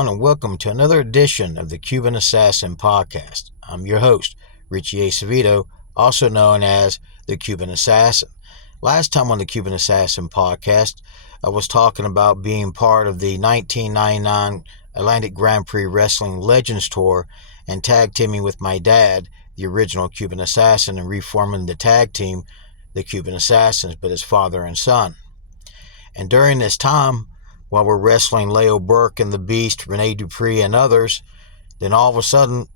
everyone, and welcome to another edition of the Cuban Assassin Podcast. I'm your host, Richie Acevedo, also known as the Cuban Assassin. Last time on the Cuban Assassin Podcast, I was talking about being part of the 1999 Atlantic Grand Prix Wrestling Legends Tour and tag teaming with my dad, the original Cuban Assassin, and reforming the tag team, the Cuban Assassins, but as father and son. And during this time, while we're wrestling Leo Burke and the Beast, Rene Dupree, and others, then all of a sudden,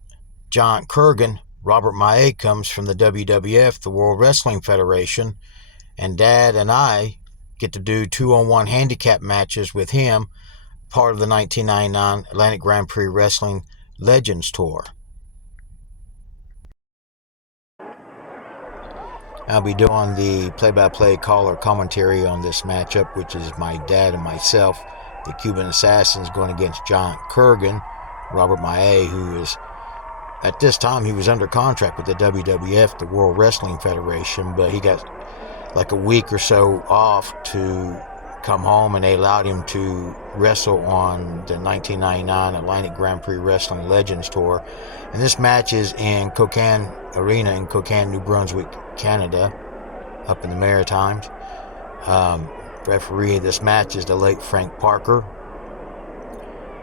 John Kurgan, Robert Maillet, comes from the WWF, the World Wrestling Federation, and Dad and I get to do 2-on-1 handicap matches with him, part of the 1999 Atlantic Grand Prix Wrestling Legends Tour. I'll be doing the play-by-play caller commentary on this matchup, which is my dad and myself, the Cuban Assassins, going against John Kurgan, Robert Maillet, who is, at this time, he was under contract with the WWF, the World Wrestling Federation, but he got like a week or so off to come home, and they allowed him to wrestle on the 1999 Atlantic Grand Prix Wrestling Legends Tour. And this match is in Cocan Arena in Cocan, New Brunswick, Canada, up in the Maritimes. Referee of this match is the late Frank Parker,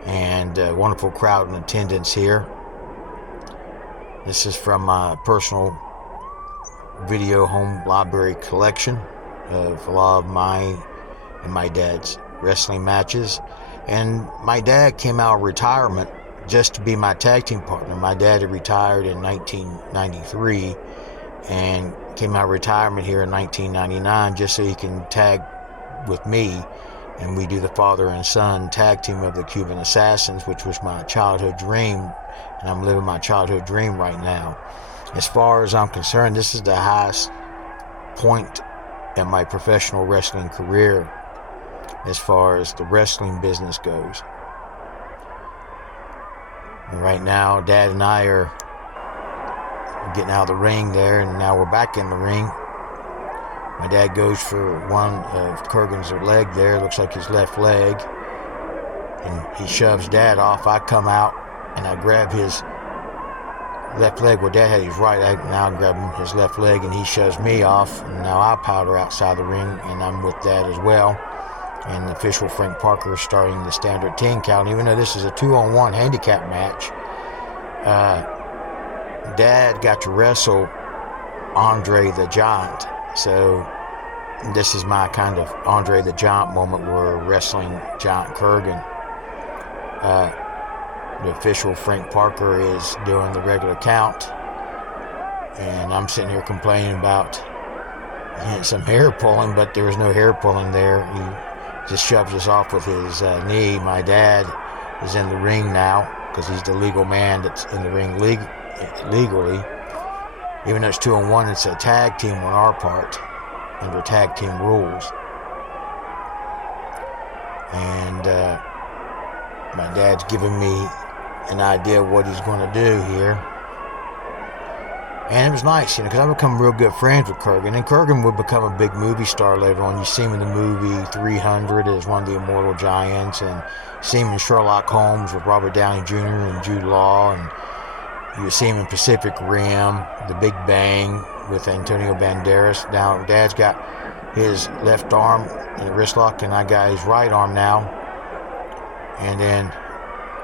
and a wonderful crowd in attendance here. This is from my personal video home library collection of a lot of my and my dad's wrestling matches. And my dad came out of retirement just to be my tag team partner. My dad had retired in 1993 and came out of retirement here in 1999 just so he can tag with me, and we do the father and son tag team of the Cuban Assassins, which was my childhood dream, and I'm living my childhood dream right now. As far as I'm concerned, this is the highest point in my professional wrestling career as far as the wrestling business goes. And right now, Dad and I are getting out of the ring there, and now we're back in the ring. My dad goes for one of Kurgan's leg there, looks like his left leg, and he shoves Dad off. I come out and I grab his left leg. Well, Dad had his right, now I grab his left leg, and he shoves me off, and now I powder outside the ring, and I'm with Dad as well. And the official Frank Parker is starting the standard 10 count. Even though this is a 2-on-1 handicap match, Dad got to wrestle Andre the Giant. So this is my kind of Andre the Giant moment. We're wrestling John Kurgan. The official Frank Parker is doing the regular count, and I'm sitting here complaining about some hair pulling, but there was no hair pulling there. He just shoves us off with his knee. My dad is in the ring now because he's the legal man that's in the ring legally. Even though it's 2-on-1, it's a tag team on our part under tag team rules. And my dad's giving me an idea of what he's going to do here. And it was nice, because I become real good friends with Kurgan. And Kurgan would become a big movie star later on. You see him in the movie 300 as one of the Immortal Giants, and see him in Sherlock Holmes with Robert Downey Jr. and Jude Law, and you see him in Pacific Rim, The Big Bang with Antonio Banderas. Now, Dad's got his left arm in a wrist lock, and I got his right arm now. And then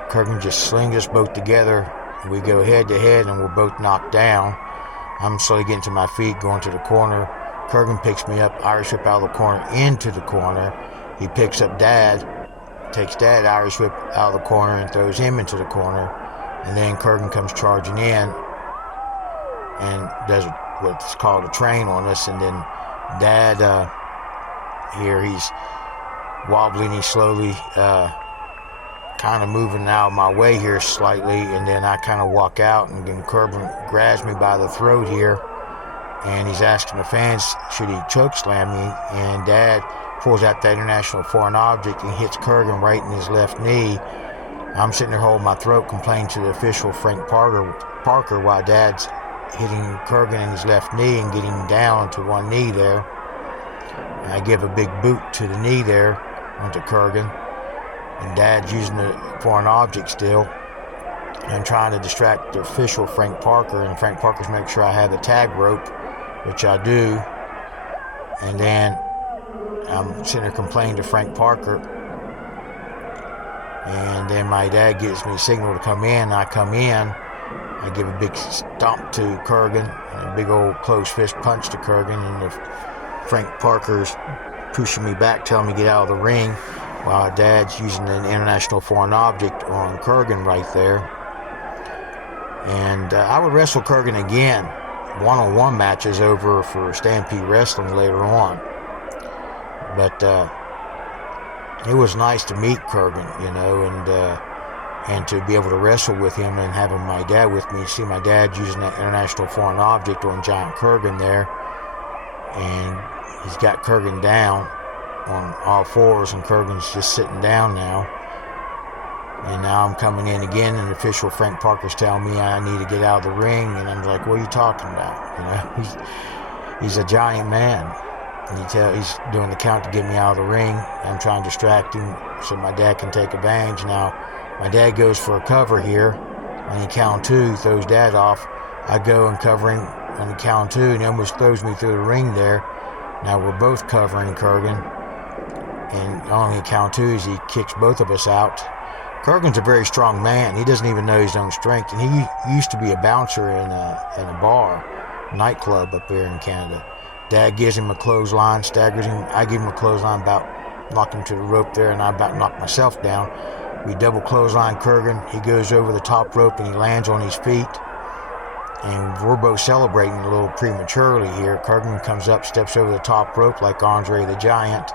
Kurgan just slings us both together. We go head to head, and we're both knocked down. I'm slowly getting to my feet, going to the corner. Kurgan picks me up, Irish whip out of the corner into the corner. He picks up Dad, takes Dad, Irish whip out of the corner, and throws him into the corner. And then Kurgan comes charging in and does what's called a train on us. And then Dad, here, he's wobbling, he's slowly kind of moving out of my way here slightly, and then I kind of walk out, and then Kurgan grabs me by the throat here, and he's asking the fans, should he choke slam me? And Dad pulls out that international foreign object and hits Kurgan right in his left knee. I'm sitting there holding my throat, complaining to the official Frank Parker while Dad's hitting Kurgan in his left knee and getting down to one knee there. And I give a big boot to the knee there onto Kurgan. and Dad's using the foreign object still and trying to distract the official, Frank Parker, and Frank Parker's making sure I have the tag rope, which I do. And then I'm sitting there complaining to Frank Parker, and then my dad gives me a signal to come in. I come in, I give a big stomp to Kurgan, and a big old closed fist punch to Kurgan, and Frank Parker's pushing me back, telling me to get out of the ring, while Dad's using an international foreign object on Kurgan right there. And I would wrestle Kurgan again, one-on-one matches over for Stampede Wrestling later on. But it was nice to meet Kurgan, and to be able to wrestle with him, and having my dad with me, see my dad using that international foreign object on Giant Kurgan there. And he's got Kurgan down on all fours, and Kurgan's just sitting down now. And now I'm coming in again, and the official Frank Parker's telling me I need to get out of the ring, and I'm like, what are you talking about? He's a giant man. And he's doing the count to get me out of the ring. I'm trying to distract him so my dad can take advantage. Now, my dad goes for a cover here on the count two, throws Dad off. I go and cover him on the count two, and he almost throws me through the ring there. Now we're both covering Kurgan, and on the count two as he kicks both of us out. Kurgan's a very strong man. He doesn't even know his own strength, and he used to be a bouncer in a bar, nightclub up here in Canada. Dad gives him a clothesline, staggers him. I give him a clothesline, about knock him to the rope there, and I about knock myself down. We double clothesline Kurgan. He goes over the top rope and he lands on his feet. And we're both celebrating a little prematurely here. Kurgan comes up, steps over the top rope like Andre the Giant,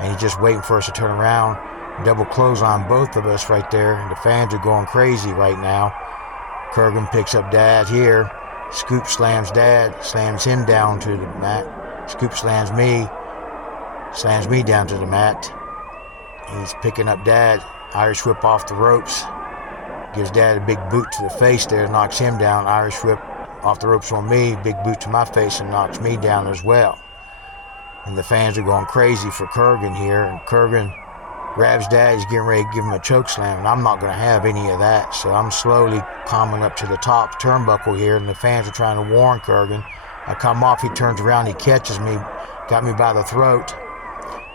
and he's just waiting for us to turn around. Double clothesline both of us right there, and the fans are going crazy right now. Kurgan picks up Dad here. Scoop slams Dad, slams him down to the mat. Scoop slams me down to the mat. He's picking up Dad, Irish whip off the ropes. Gives Dad a big boot to the face there, knocks him down. Irish whip off the ropes on me, big boot to my face, and knocks me down as well. And the fans are going crazy for Kurgan here, and Kurgan grabs Dad, he's getting ready to give him a choke slam, and I'm not going to have any of that. So I'm slowly climbing up to the top turnbuckle here, and the fans are trying to warn Kurgan. I come off, he turns around, he catches me, got me by the throat,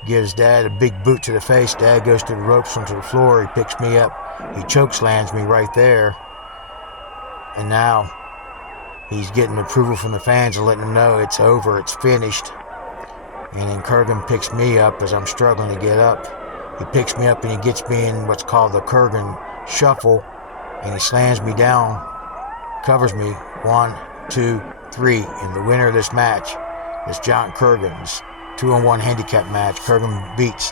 gives Dad a big boot to the face. Dad goes to the ropes onto the floor, he picks me up, he choke slams me right there, and now he's getting approval from the fans and letting them know it's over, it's finished. And then Kurgan picks me up as I'm struggling to get up. He picks me up and he gets me in what's called the Kurgan shuffle, and he slams me down, covers me, 1, 2, 3, and the winner of this match is Giant Kurgan's 2-on-1 handicap match. Kurgan beats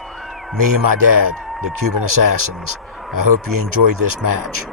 me and my dad, the Cuban Assassins. I hope you enjoyed this match.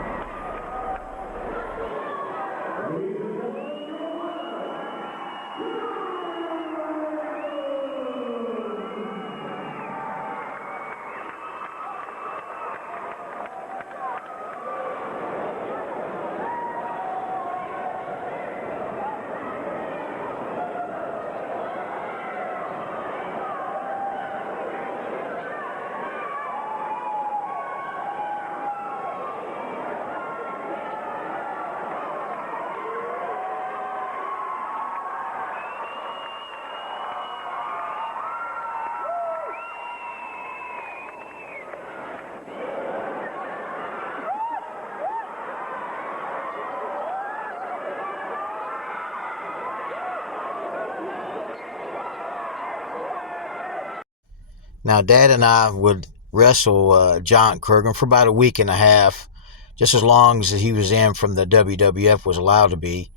Now, Dad and I would wrestle Giant Kurgan for about a week and a half, just as long as he was in from the WWF was allowed to be.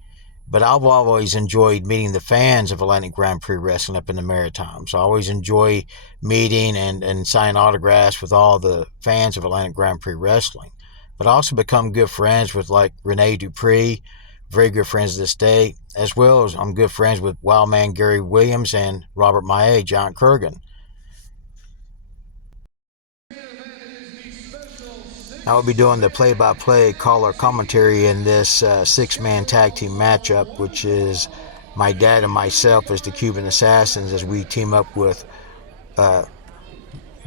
But I've always enjoyed meeting the fans of Atlantic Grand Prix Wrestling up in the Maritimes. I always enjoy meeting and signing autographs with all the fans of Atlantic Grand Prix Wrestling. But I also become good friends with like Rene Dupree, very good friends to this day, as well as I'm good friends with Wildman Gary Williams and Robert Maillet, Giant Kurgan. I will be doing the play-by-play color commentary in this six-man tag team matchup, which is my dad and myself as the Cuban Assassins, as we team up with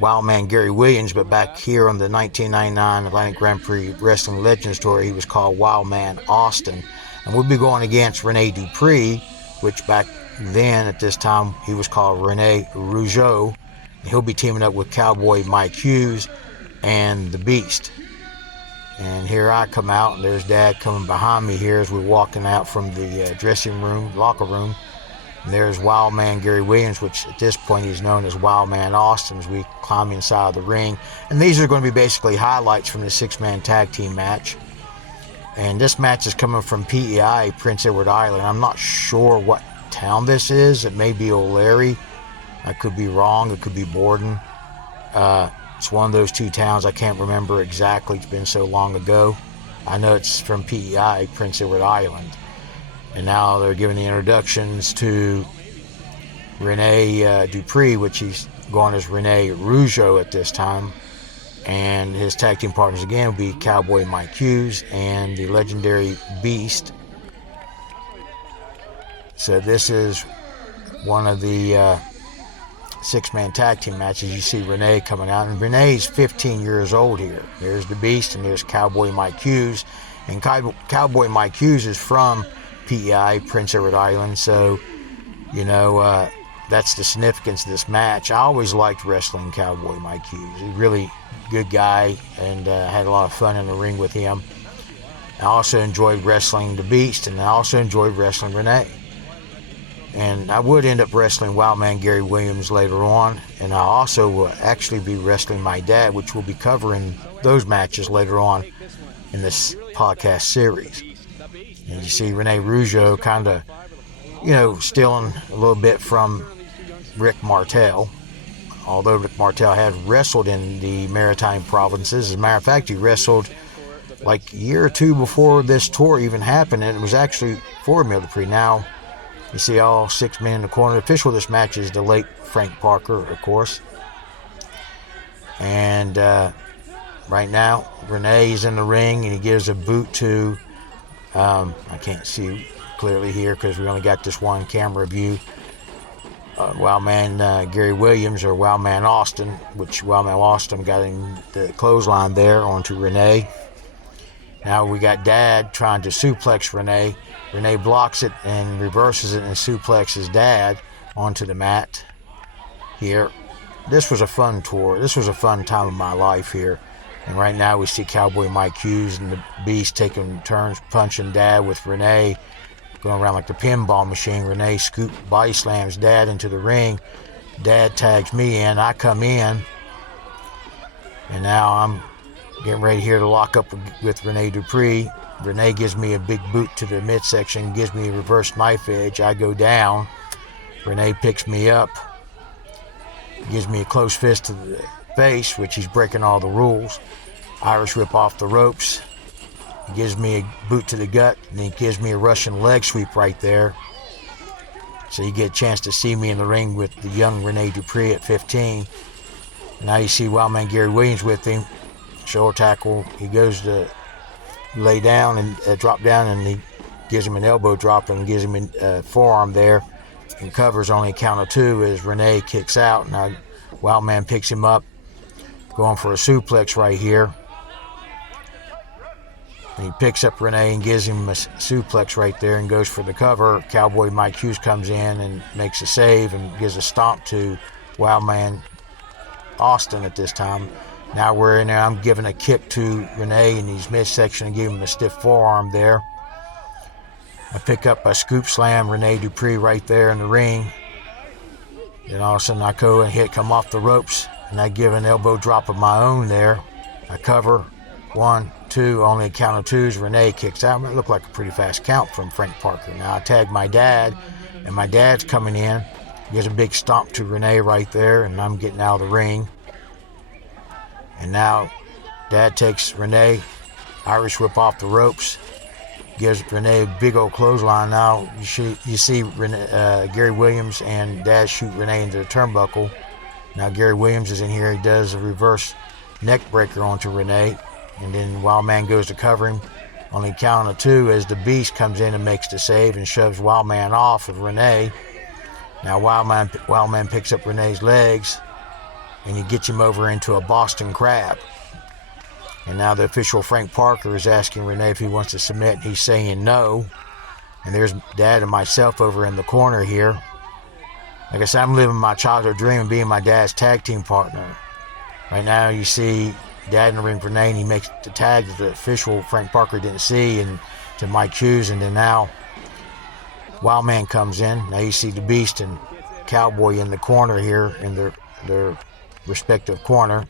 Wildman Gary Williams, but back here on the 1999 Atlantic Grand Prix Wrestling Legends Tour, he was called Wildman Austin. And we'll be going against Rene Dupree, which back then, at this time, he was called Rene Rougeau. And he'll be teaming up with Cowboy Mike Hughes and the Beast. And here I come out, and there's Dad coming behind me here as we're walking out from the dressing room, locker room. And there's Wildman Gary Williams, which at this point he's known as Wildman Austin, as we climb inside the ring. And these are going to be basically highlights from the six-man tag team match. And this match is coming from PEI, Prince Edward Island. I'm not sure what town this is. It may be O'Leary. I could be wrong. It could be Borden. It's one of those two towns. I can't remember exactly. It's been so long ago. I know it's from PEI, Prince Edward Island. And now they're giving the introductions to Rene Dupree, which he's going as Rene Rougeau at this time. And his tag team partners again will be Cowboy Mike Hughes and the legendary Beast. So this is one of the six-man tag team matches. You see Rene coming out, and Rene's 15 years old here. There's the Beast, and there's Cowboy Mike Hughes. And Cowboy Mike Hughes is from PEI, Prince Edward Island, so, you know, that's the significance of this match. I always liked wrestling Cowboy Mike Hughes. He's a really good guy, and had a lot of fun in the ring with him. I also enjoyed wrestling the Beast, and I also enjoyed wrestling Rene. And I would end up wrestling Wildman Gary Williams later on, and I also will actually be wrestling my dad, which we'll be covering those matches later on in this podcast series. And you see Rene Rougeau kind of, you know, stealing a little bit from Rick Martel, although Rick Martel had wrestled in the Maritime provinces. As a matter of fact, he wrestled like a year or two before this tour even happened, and it was actually for Mille Dupree. Now, you see all six men in the corner. The official of this match is the late Frank Parker, of course. And right now, Rene is in the ring, and he gives a boot to, I can't see clearly here because we only got this one camera view, Wildman Gary Williams, or Wildman Austin, which Wildman Austin got in the clothesline there onto Rene. Now we got Dad trying to suplex Rene. Rene blocks it and reverses it and suplexes Dad onto the mat here. This was a fun tour. This was a fun time of my life here. And right now we see Cowboy Mike Hughes and the Beast taking turns punching Dad with Rene, going around like the pinball machine. Rene scoop body slams Dad into the ring. Dad tags me in. I come in. And now I'm getting ready here to lock up with Rene Dupree. Rene gives me a big boot to the midsection, gives me a reverse knife edge. I go down. Rene picks me up, gives me a close fist to the face, which he's breaking all the rules. Irish whip off the ropes. He gives me a boot to the gut, and he gives me a Russian leg sweep right there. So you get a chance to see me in the ring with the young Rene Dupree at 15. Now you see Wildman Gary Williams with him. Shoulder tackle. He goes to lay down and drop down, and he gives him an elbow drop and gives him a forearm there and covers only a count of two as Rene kicks out. Now Wildman picks him up, going for a suplex right here. And he picks up Rene and gives him a suplex right there and goes for the cover. Cowboy Mike Hughes comes in and makes a save and gives a stomp to Wildman Austin at this time. Now we're in there. I'm giving a kick to Rene in his midsection and giving him a stiff forearm there. I pick up a scoop slam Rene Dupree right there in the ring. Then all of a sudden I go and come off the ropes, and I give an elbow drop of my own there. I cover. 1, 2, only a count of twos. Rene kicks out. It looked like a pretty fast count from Frank Parker. Now I tag my dad, and my dad's coming in. He gives a big stomp to Rene right there, and I'm getting out of the ring. And now Dad takes Rene, Irish whip off the ropes, gives Rene a big old clothesline. Now you see Gary Williams and Dad shoot Rene into the turnbuckle. Now Gary Williams is in here. He does a reverse neck breaker onto Rene. And then Wildman goes to cover him. Only count of two as the Beast comes in and makes the save and shoves Wildman off of Rene. Now Wildman picks up Rene's legs and he gets him over into a Boston Crab. And now the official Frank Parker is asking Renee if he wants to submit, and he's saying no. And there's Dad and myself over in the corner here. Like I said, I'm living my childhood dream of being my dad's tag team partner. Right now you see Dad in the ring for Renee, and he makes the tag that the official Frank Parker didn't see, and to Mike Hughes. And then now Wildman comes in. Now you see the Beast and Cowboy in the corner here in their respective corner.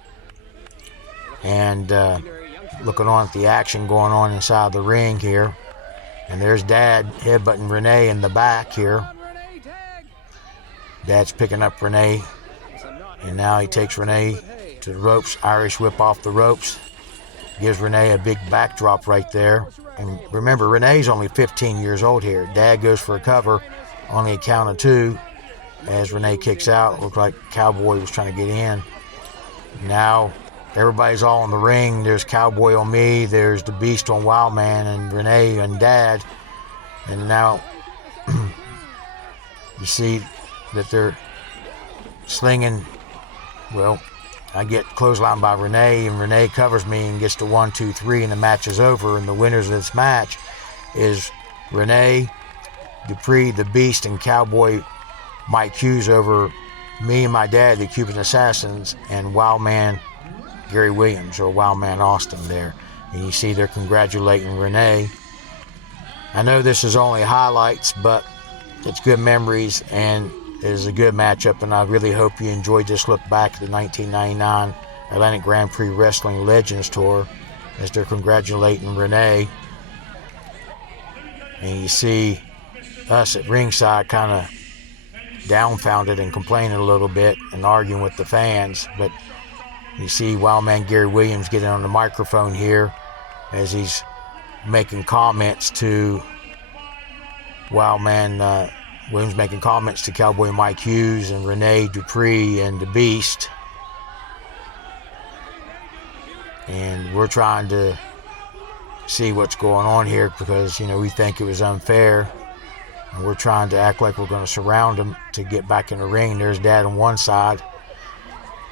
And looking on at the action going on inside the ring here. And there's Dad headbutting Renee in the back here. Dad's picking up Renee, and now he takes Renee to the ropes, Irish whip off the ropes, gives Renee a big backdrop right there. And remember, Renee's only 15 years old here. Dad goes for a cover on the count of 2 as Renee kicks out. It looked like Cowboy was trying to get in. Now everybody's all in the ring. There's Cowboy on me, there's the Beast on Wildman, and Renee and Dad. And now you see that they're slinging. Well, I get clotheslined by Renee, and Renee covers me and gets to 1, 2, 3, and the match is over. And the winners of this match is Renee, Dupree, the Beast, and Cowboy Mike Hughes over me and my dad, the Cuban Assassins, and Wildman Gary Williams, or Wildman Austin there. And you see they're congratulating Renee. I know this is only highlights, but it's good memories, and it is a good matchup, and I really hope you enjoyed this look back at the 1999 Atlantic Grand Prix Wrestling Legends Tour as they're congratulating Renee. And you see us at ringside kind of downfounded and complaining a little bit and arguing with the fans, but you see Wildman Gary Williams getting on the microphone here as he's making comments to Wildman Williams, making comments to Cowboy Mike Hughes and Renee Dupree and the Beast. And we're trying to see what's going on here because, we think it was unfair. And we're trying to act like we're going to surround him to get back in the ring. There's Dad on one side,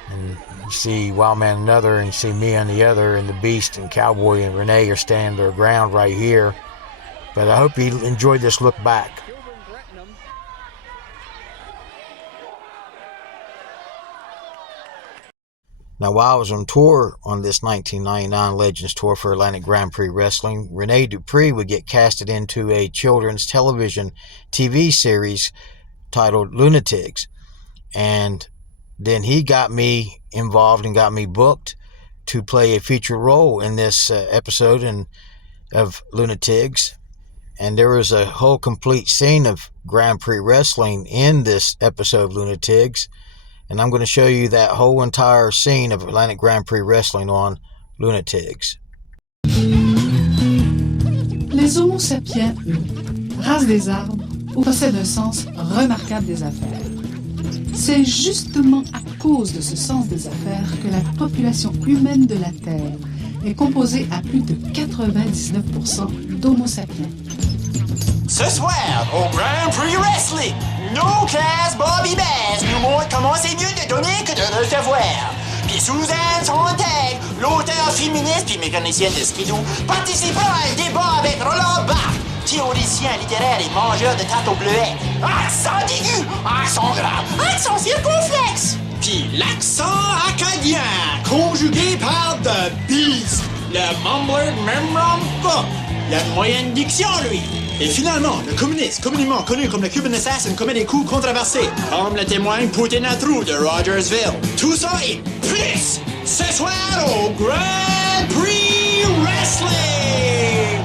and you see Wildman another, and you see me on the other, and the Beast and Cowboy and Renee are standing their ground right here. But I hope you enjoyed this look back. Now, while I was on tour on this 1999 Legends Tour for Atlantic Grand Prix Wrestling, Renee Dupree would get casted into a children's television TV series titled Lunatiques. And then he got me involved and got me booked to play a feature role in this episode of Lunatiques. And there was a whole complete scene of Grand Prix Wrestling in this episode of Lunatiques. And I'm going to show you that whole entire scene of Atlantic Grand Prix Wrestling on Lunatiques. Les Homo sapiens, eux, race des arbres, possèdent un sens remarquable des affaires. C'est justement à cause de ce sens des affaires que la population humaine de la Terre est composée à plus de 99% d'Homo sapiens. Ce soir, au Grand Prix Wrestling, nos classes Bobby Bass nous montrent comment c'est mieux de donner que de recevoir. Puis Suzanne Sontag, l'auteur féministe puis mécanicienne de skidoo, participera à un débat avec Roland Barthes, théoricien littéraire et mangeur de tarte au bleuet. Accent aigu, accent grave, accent circonflexe. Puis l'accent acadien, conjugué par The Beast, le mumbler de Memram Fuck. Il a une moyenne diction, lui. Et finalement, le communiste, communément connu comme le Cuban Assassin, commet des coups controversés, comme le témoigne Poutine à trou de Rogersville. Tout ça et plus, ce soir au Grand Prix Wrestling!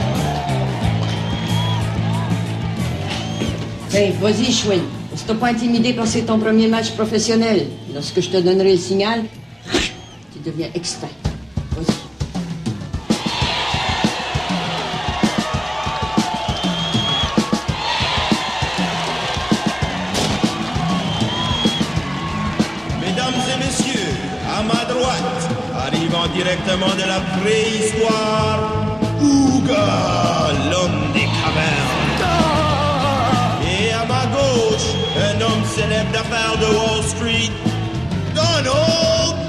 Hey, vas-y, Chouine. Laisse-toi pas intimider quand c'est ton premier match professionnel. Lorsque je te donnerai le signal, tu deviens expert. Vas-y. Arrivant directement de la préhistoire, Ouga, l'homme des cavernes. Et à ma gauche, un homme célèbre d'affaires de Wall Street, Donald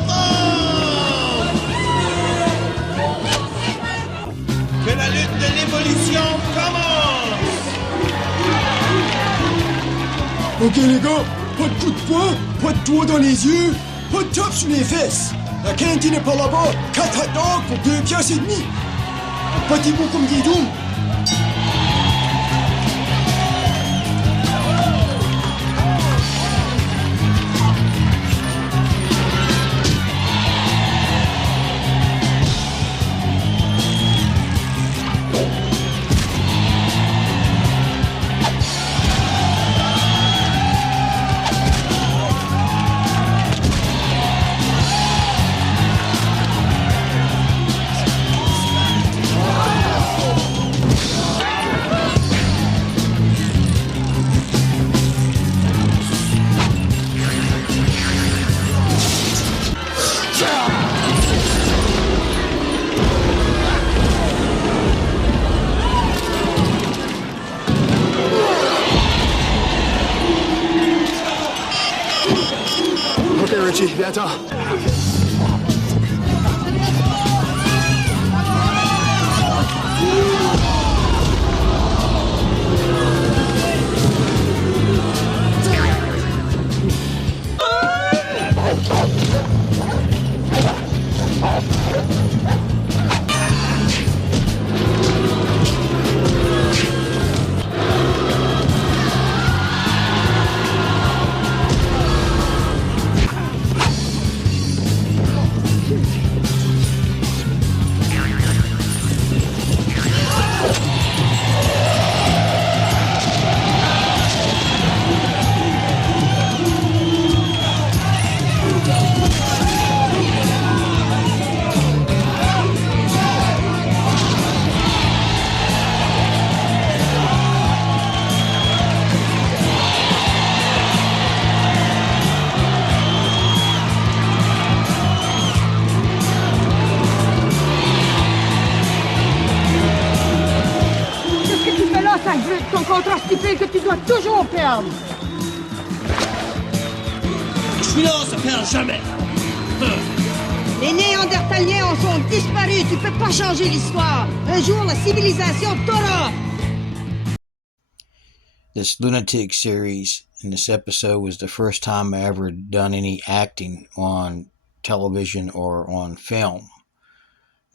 Ok les gars, pas de coup de poing, pas de doigt dans les yeux, pas de tape sur les fesses. La cantine est par là-bas, 4 hot dogs pour 2 piastres et demi. Pas des mots comme des dons. Ok Richie, viens-t'en. Ton contrat stipule que tu dois toujours perdre. Je suis là, ça perd jamais. Les Néandertaliens en sont disparus. Tu peux pas changer l'histoire. Un jour, la civilisation t'aura. This Lunatiques series in this episode was the first time I ever done any acting on television or on film.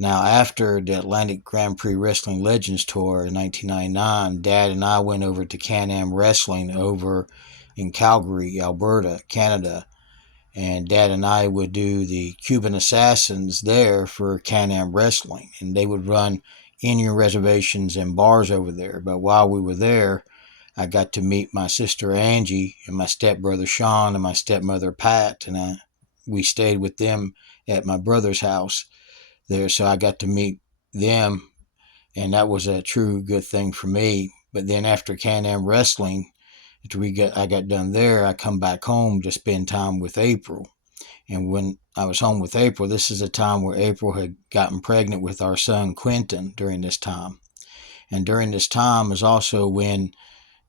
Now, after the Atlantic Grand Prix Wrestling Legends Tour in 1999, Dad and I went over to Can-Am Wrestling over in Calgary, Alberta, Canada. And Dad and I would do the Cuban Assassins there for Can-Am Wrestling. And they would run Indian reservations and bars over there. But while we were there, I got to meet my sister Angie and my stepbrother Sean and my stepmother Pat. And we stayed with them at my brother's house there, so I got to meet them, and that was a true good thing for me. But then after Can-Am Wrestling, after I got done there, I come back home to spend time with April. And when I was home with April, this is a time where April had gotten pregnant with our son Quentin during this time. And during this time is also when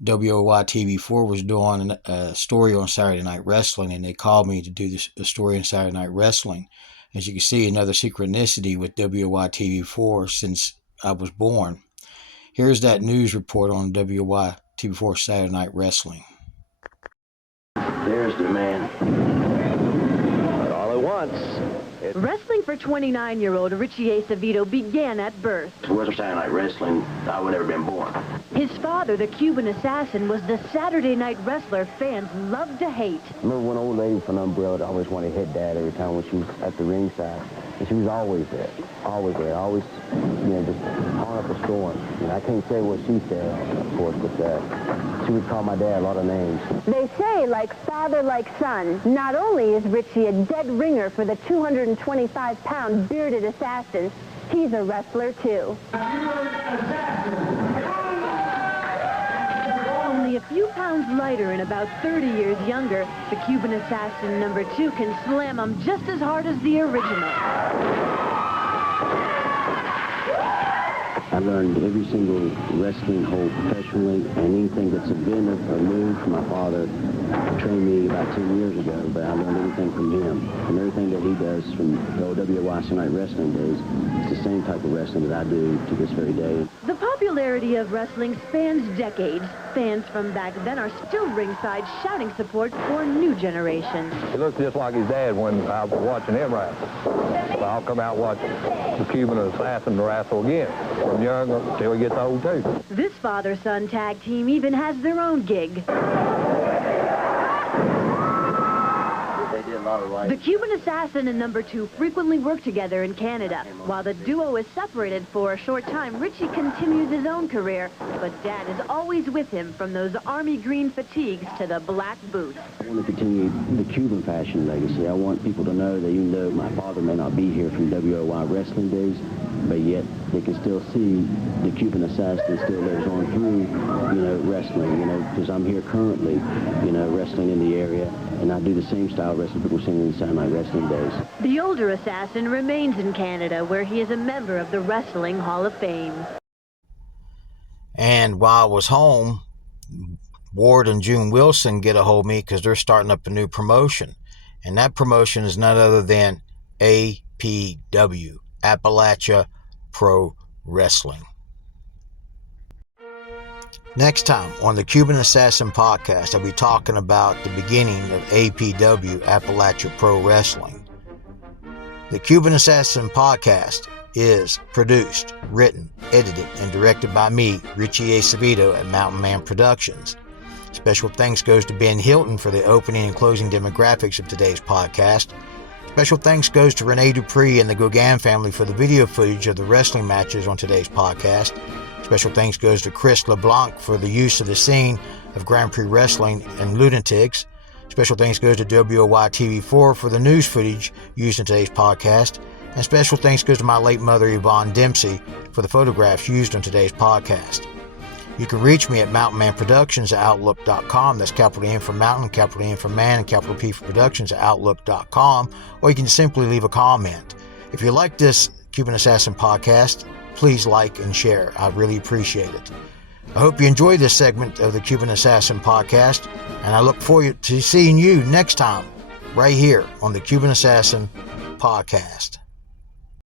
WOY TV4 was doing a story on Saturday Night Wrestling, and they called me to do a story on Saturday Night Wrestling. As you can see, another synchronicity with WOY TV4 since I was born. Here's that news report on WOY TV4 Saturday Night Wrestling. There's the man. But all at once. Wrestling for 29-year-old Richie Acevedo began at birth. If it wasn't Saturday Night Wrestling, I would never been born. His father, the Cuban Assassin, was the Saturday Night Wrestler fans loved to hate. I remember one old lady from Umbrella always wanted to hit Dad every time when she was at the ringside. And she was always there, always, just on up a storm. And I can't say what she said, of course, but she would call my dad a lot of names. They say, like father, like son. Not only is Richie a dead ringer for the 225-pound bearded assassin, he's a wrestler, too. Only a few pounds lighter and about 30 years younger, the Cuban Assassin #2 can slam him just as hard as the original. I learned every single wrestling hold professionally, and anything that's inventive or new from my father trained me about 10 years ago, but I learned everything from him. And everything that he does from the OWY Saturday Night Wrestling days, it's the same type of wrestling that I do to this very day. The popular popularity of wrestling spans decades. Fans from back then are still ringside shouting support for new generations. He looks just like his dad when I was watching him wrestle. So I'll come out watching the Cuban Assassin wrestle again, from young until he gets old too. This father-son tag team even has their own gig. The Cuban Assassin and Number 2 frequently work together in Canada. While the duo is separated for a short time, Richie continues his own career, but Dad is always with him from those army green fatigues to the black boots. I want to continue the Cuban fashion legacy. I want people to know that even though my father may not be here from WOY wrestling days, but yet they can still see the Cuban Assassin still lives on through, wrestling, because I'm here currently, wrestling in the area, and I do the same style of wrestling people seen in the Saturday Night Wrestling days. The older Assassin remains in Canada, where he is a member of the Wrestling Hall of Fame. And while I was home, Ward and June Wilson get a hold of me because they're starting up a new promotion. And that promotion is none other than APW, Appalachia Pro Wrestling. Next time on the Cuban Assassin Podcast, I'll be talking about the beginning of APW, Appalachia Pro Wrestling. The Cuban Assassin Podcast is produced, written, edited, and directed by me, Richie Acevedo at Mountain Man Productions. Special thanks goes to Ben Hilton for the opening and closing demographics of today's podcast. Special thanks goes to Rene Dupree and the Gauguin family for the video footage of the wrestling matches on today's podcast. Special thanks goes to Chris LeBlanc for the use of the scene of Grand Prix Wrestling and Lunatiques. Special thanks goes to WOY TV4 for the news footage used in today's podcast. And special thanks goes to my late mother, Yvonne Dempsey, for the photographs used on today's podcast. You can reach me at mountainmanproductions@outlook.com. That's capital M for Mountain, capital N for Man, and capital P for Productions at outlook.com. Or you can simply leave a comment. If you like this Cuban Assassin podcast, please like and share. I really appreciate it. I hope you enjoyed this segment of the Cuban Assassin podcast, and I look forward to seeing you next time right here on the Cuban Assassin podcast.